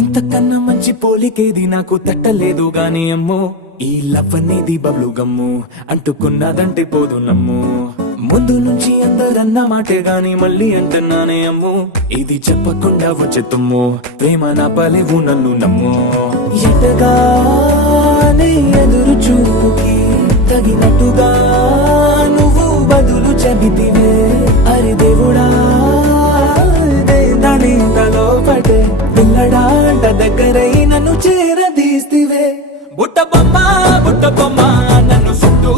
ఇంతకన్నా మంచి పోలికేది నాకు తట్టలేదు గాని అమ్మో, ఈ లవ్ అనేది బబ్లు గమ్ము, అంటుకున్నదంటే పోదు నమ్ము. ముందు నుంచి అందరన్న మాటే గాని మళ్ళీ అంటున్నానే అమ్ము, ఇది చెప్పకుండా వచ్చే తుమ్ము, ప్రేమ నా పలేవు నన్ను నమ్ము. ఎటగానే ఎదురు చూపుకి తగినట్టుగా నువ్వు బదులు చెబితివే, అరే దేవుడా దాని తలో పడే పిల్లడాంట దగ్గరై నన్ను చేరదీస్తివే. బుట్ట బొమ్మ నన్ను చుట్టూ